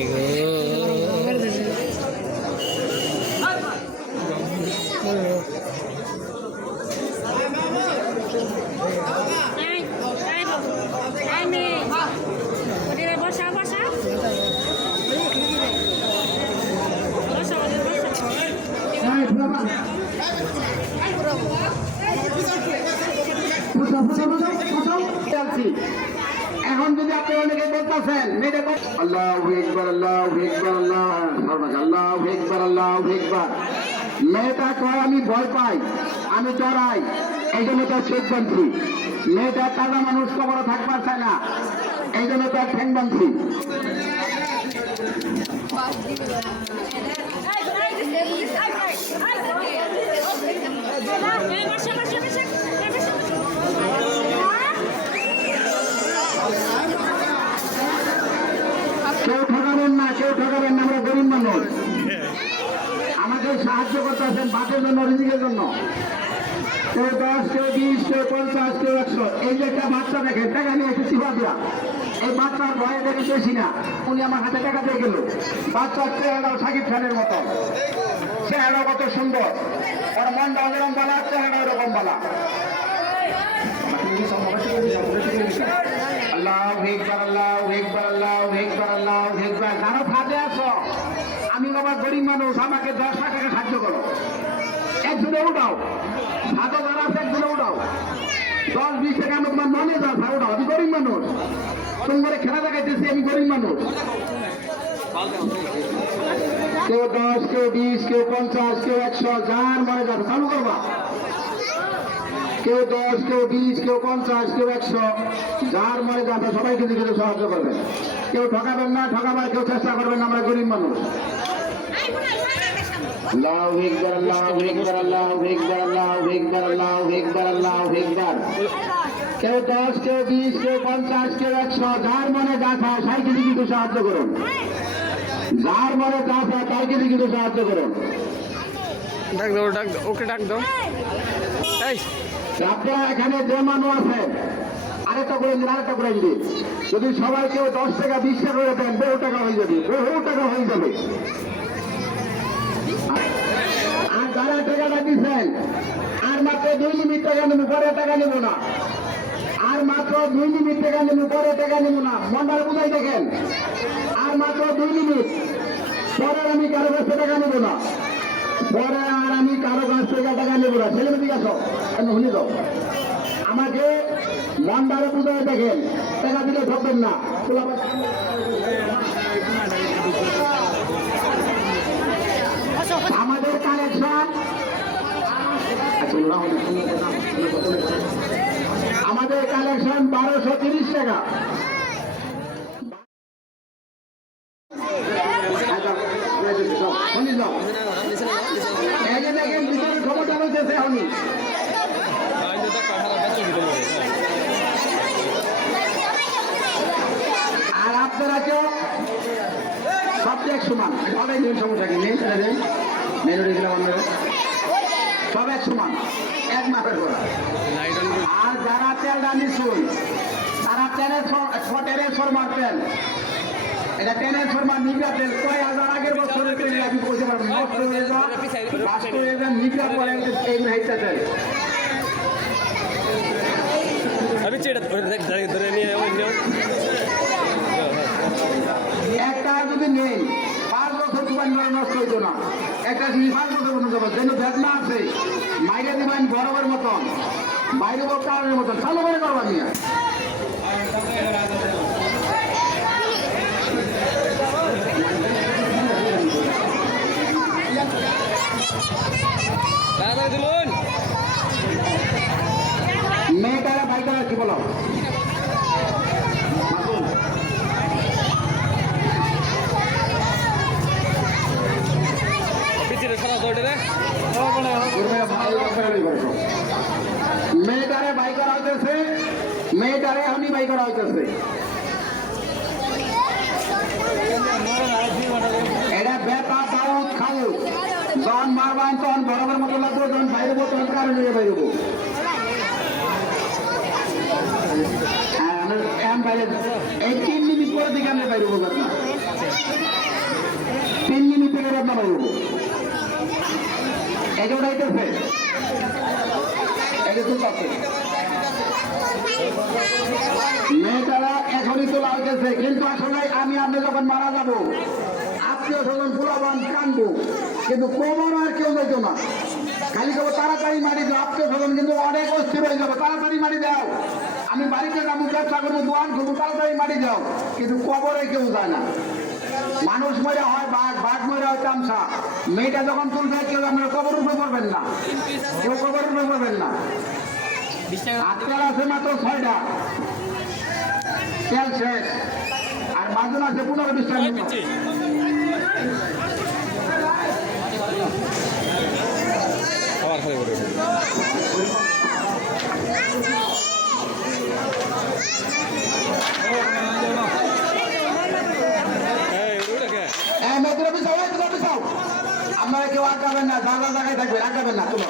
আমার দেশে আপনি অনেকে বলতেছেন মেয়েটা আল্লাহ একবার আল্লাহ একবার আল্লাহ আল্লাহ একবার আল্লাহ একবার মেয়েটা কয় আমি ভয় পাই আমি ডরাই এই জন্য তার চোখ বাঁধছি মেয়েটা তাজা মানুষ কবরে থাকবার চায় না এই জন্য তার ঠ্যাং বাঁধছি বসা বসা কেউ ঠকাবেন না, কেউ ঠকাবেন না, আমরা গরিব মানুষ। আমাকে সাহায্য করতেছেন বাপের জন্য, রিজিকের জন্য। কেউ দশ, কেউ বিশ, কেউ পঞ্চাশ, কেউ একশো। এই যে একটা বাচ্চা দেখেন, টাকা নিয়ে চিপা দেওয়া এই বাচ্চার ভয়ে দেখি বেশি না। উনি আমার হাতে টাকা দিয়ে গেল। বাচ্চার চেহারাও সাকিব খানের মতো। চেহারা কত সুন্দর। ওর মনটা যেরকম বালা চেহারা ওরকম বালা। আল্লাহ একবার আল্লাহ একবার আল্লাহ একবার আল্লাহ একবার যারা ফাঁদে আছো? আমি বাবা গরিব মানুষ, আমাকে দশ লাখ টাকা সাহায্য করো। একজনে উঠাও। সাদা যারা আছে একজনে উঠাও। দশ, বিশ টাকা তোমার মনে যাও উঠাও। আমি গরিব মানুষ। তোমার খেলা দেখাইতেছি, আমি গরিব মানুষ। কেউ দশ, কেউ বিশ, কেউ পঞ্চাশ, কেউ একশো, যার মনে যাবে চালু করবা। কেউ দশ কেউ বিশ কেউ পঞ্চাশ কেউ একশো যার মনে যাবে সবাই কিন্তু কিন্তু সাহায্য করবেন কেউ ঠকাবেন না ঠকাবার কেউ চেষ্টা করবেন না আমরা গরিব মানুষ। আল্লাহ আল্লাহ আল্লাহ আল্লাহ আল্লাহ আল্লাহ কেউ দশ কেউ বিশ কেউ পঞ্চাশ কেউ একশো যার মনে যা চায় কিন্তু সাহায্য করুন। যার মনে যা চায় কিছু কিন্তু সাহায্য করুন। ডাক দাও ডাক দাও ওকে ডাক দাও। এই। আপনারা এখানে যে মানুষ আছেন আরেকটা করে দিন আরেকটা করে দিন যদি সবাই কেউ দশ টাকা, বিশ টাকা করে দেন, বহু টাকা হয়ে যাবে, বহু টাকা হয়ে যাবে। আর যারা টাকাটা দিচ্ছেন, আর মাত্র দুই মিনিট টাকা নেব পরে টাকা নেব না। আর মাত্র দুই মিনিট টাকা নেব পরে টাকা নেব না। মন্ডার বুঝাই দেখেন। আর মাত্র দুই মিনিট পরে আমি কারও কাছে টাকা নেব না। পরে আমি কারও কাছ থেকে টাকা নেব না। ছেলে মেয়ে আসো শুনে দাও আমাকে মন্ডারে বুঝাই দেখেন? টাকা দিলে ধরবেন না। আমাদের কালেকশন আমাদের কালেকশন বারোশো তিরিশ টাকা শুনি যাও এই যে দেখেন ভিতরে বলতেছে আমি আর আপনারা কেউ সবচেয়ে সমান, সবাই নিন সমস্যা কি নেই ছেড়ে দেন। মেনুরি দিলাম আমরা সব এক সমান, এক মাসের করা। আর যারা তেল দানি শুন তারা তেলের টেনের সর মারতেন এটা টেনের ফরমান নিগা তেল কয় আগের বছরের আমি বলতে পারব না। নষ্ট হয়ে হয়ে পরে আমি চেটা ধরে নিয়ে ওই একটা যদি নেই পাঁচ বছর দোকান নষ্ট হইতো না। একটা জিনিস পাঁচ বছর যাব যেন বেদনা আছে মাইরে দিবেন বরফের মতন বাইরে কারণের মতন চালু করে করবা নিয়ে মেয়েটারা ভাইটারা কি বলো মেয়েটারে বাইকার হইতেছে মেয়েটারে আমি বাইকার হইতেছে যখন মারবান তখন বরফের মতো লাগবে বাইরে তখন কারণ নিয়ে বাইরবো হ্যাঁ, বাইরে এই তিন মিনিট পরে দিকে আমরা বাইরে বলব না। তিন মিনিট থেকে আমরা বাইরবো এটা উঠাইতেছে এটা তো মেয়েটারা এখনই তো লাগতেছে কিন্তু আসলে আমি আপনি যখন মারা যাব আত্মীয় স্বজন পুলাবান কানবো। কিন্তু কোমর আর কেউ যাইতো না। খালি কেবল তাড়াতাড়ি মারি দাও আত্মীয় স্বজন কিন্তু অনেক অস্থির হয়ে যাবে, তাড়াতাড়ি মারি দাও। আমি বাড়িতে যাব ব্যবসা করব দোয়ান করব, তাড়াতাড়ি মারি দাও। কিন্তু কবরে কেউ যায় না। মানুষ মরে হয় বাঘ বাঘ মরে হয় চামচা মেয়েটা যখন তুলবে, কেউ আপনারা কবর উপরে পড়বেন না। কেউ কবর উপরে পড়বেন না। আজকাল আছে মাত্র ছয়টা। তেল শেষ। আর বাজন আছে পনেরো বিশটা মতো। আবার খালি করে এই ওটাকে হ্যাঁ মেয়েদের পিছাও মেয়েদের পিছাও আপনারা কেউ আটকাবেন না যার যার জায়গায় থাকবেন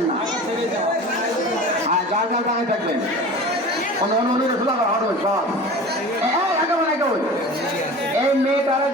না না। হ্যাঁ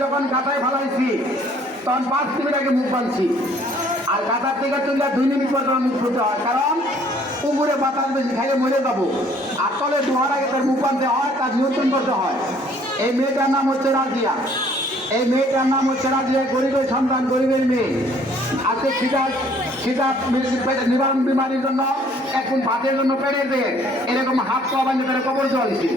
যখন তখন পাঁচ আগে মুখ আর থেকে তুললে দুই মিনিট মুখ হয়। কারণ পুকুরে বাতাস বেশি খাইলে মরে যাব। আর তলে ধোয়ার আগে তার মুখ বানতে হয়, তার নিয়ন্ত্রণ করতে হয়। এই মেয়েটার নাম হচ্ছে রাজিয়া। এই মেয়েটার নাম হচ্ছে রাজিয়া গরিবের সন্তান, গরিবের মেয়ে। আজকে খিদা খিদা নিবারণ বিমারির জন্য, এখন ভাতের জন্য পেড়ে দিয়ে এরকম হাত পা বান্ধে তারা কবর হয়েছে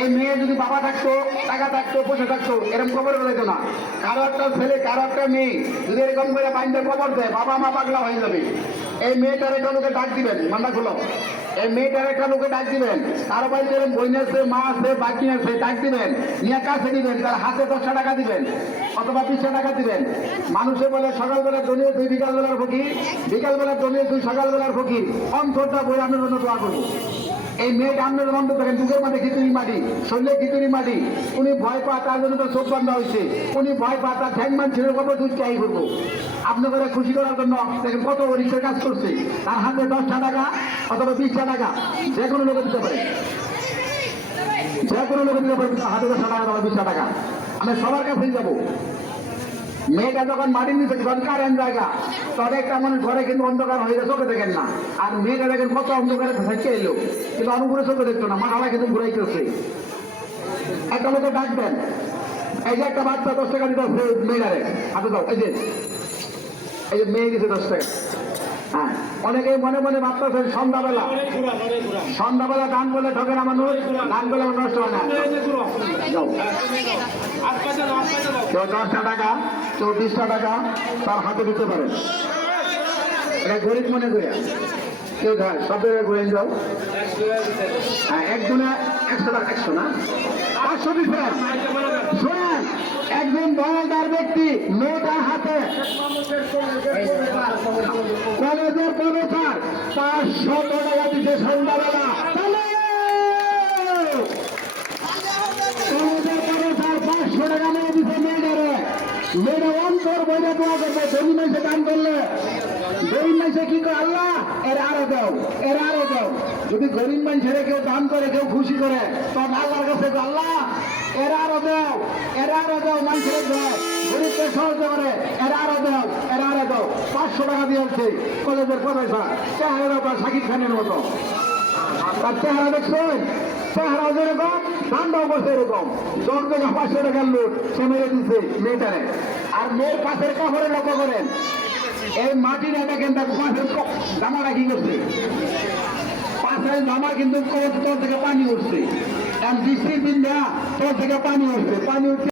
এই মেয়ে যদি বাবা থাকতো, টাকা থাকতো, পয়সা থাকতো, এরকম কবর বেরোতো না। কারও একটা ছেলে, কারও একটা মেয়ে, যদি এরকম করে বাইন্দে কবর দেয় বাবা মা পাগলা হয়ে যাবে। এই মেয়েটার একটা লোকে ডাক দিবেন মান্না খুলো। এই মেয়েটার একটা লোকে ডাক দিবেন। কারও বাড়ি এরকম বই আছে মা আছে, বাকি আছে, ডাক দিবেন। নিয়ে কাছে দিবেন, তার হাতে দশটা টাকা দিবেন, অথবা বিশটা টাকা দিবেন। মানুষে বলে, সকালবেলা দলীয় দুই, বিকালবেলার ফকির। বিকালবেলা দলীয় দুই, সকালবেলার ফকির। অন্তরটা বই আমি জন্য করব এই মেয়েটা আপনার বন্ধ করেন বুকের মাঠে খিচুড়ি মাটি, শরীরে খিচুড়ি মাটি। উনি ভয় পা তার জন্য তো চোখ বন্ধ হয়েছে উনি ভয় পা তার ঠ্যাং মান ছেড়ে কত দূর চাই করব। আপনাদের খুশি করার জন্য দেখেন কত রিক্সের কাজ করছে। তার হাতে দশটা টাকা অথবা বিশটা টাকা, যে কোনো লোকে দিতে পারে। যে কোনো লোকে দিতে পারে হাতে দশটা টাকা অথবা বিশটা টাকা। আমি সবার কাছেই যাব। মেয়েটা যখন মাটির নিচে যখন কারেন্ট জায়গা তখন একটা মানুষ ঘরে কিন্তু অন্ধকার হয়ে গেছে চোখে দেখেন না। আর মেয়েটা দেখেন কত অন্ধকারে থেকে এলো। কিন্তু অনুপুরে চোখে দেখতো না মাথাটা কিন্তু ঘুরাইতেছে একটা লোকে ডাকবেন এই যে একটা বাচ্চা দশ টাকা দিতে মেয়েটারে। হাতে দাও এই যে। এই যে মেয়ে দিতে দশ টাকা। হ্যাঁ অনেকে মনে মনে ভাবতেছেন সন্ধ্যাবেলা। সন্ধ্যাবেলা গান বলে ঠকে না মানুষ গান বলে আমার নষ্ট হয় না। দশটা টাকা। বিশটা টাকা তার হাতে দিতে পারে এটা গরিব মনে করে। কেউ ধর সব জায়গায় ঘুরে যাও। হ্যাঁ একজনে একশো টাকা, একশো না? পাঁচশো শোনেন, একজন দয়াদার ব্যক্তি মেয়েটার হাতে কলেজের প্রফেসর পাঁচশো টাকা দিচ্ছে সন্ধ্যাবেলা। কলেজের প্রফেসর পাঁচশো টাকা নিয়ে মেয়েটা অন্তর বইটা দোয়া করবে ধনী মাসে দান করলে। গরিব মাসে কি করে? আল্লাহ, এর আরও দাও, এর আরও দাও। যদি গরিব মানুষের কেউ দান করে, কেউ খুশি করে, তখন আল্লাহর কাছে আল্লাহ, এর আরও দাও, এর আরও দাও, মানুষের দাও গরিবকে সাহায্য করে, এর আরও দাও, এর আরও দাও। পাঁচশো টাকা দিয়ে হচ্ছে কলেজের প্রফেসর চেহারা শাকিব খানের মতো। তার চেহারা দেখছেন? ঠান্ডাও বসে এরকম। জ্বর পাঁচশো টাকার লোক সে মেরে মেয়েটারে। আর মেয়ের পাশের কাপড়ে লক্ষ্য করেন, এই মাটির এটা কিন্তু পাশের জামাটা কি করছে? পাশের জামা কিন্তু তোর থেকে পানি উঠছে। কারণ বৃষ্টির দিন দেয়া তোর থেকে পানি উঠছে। পানি উঠছে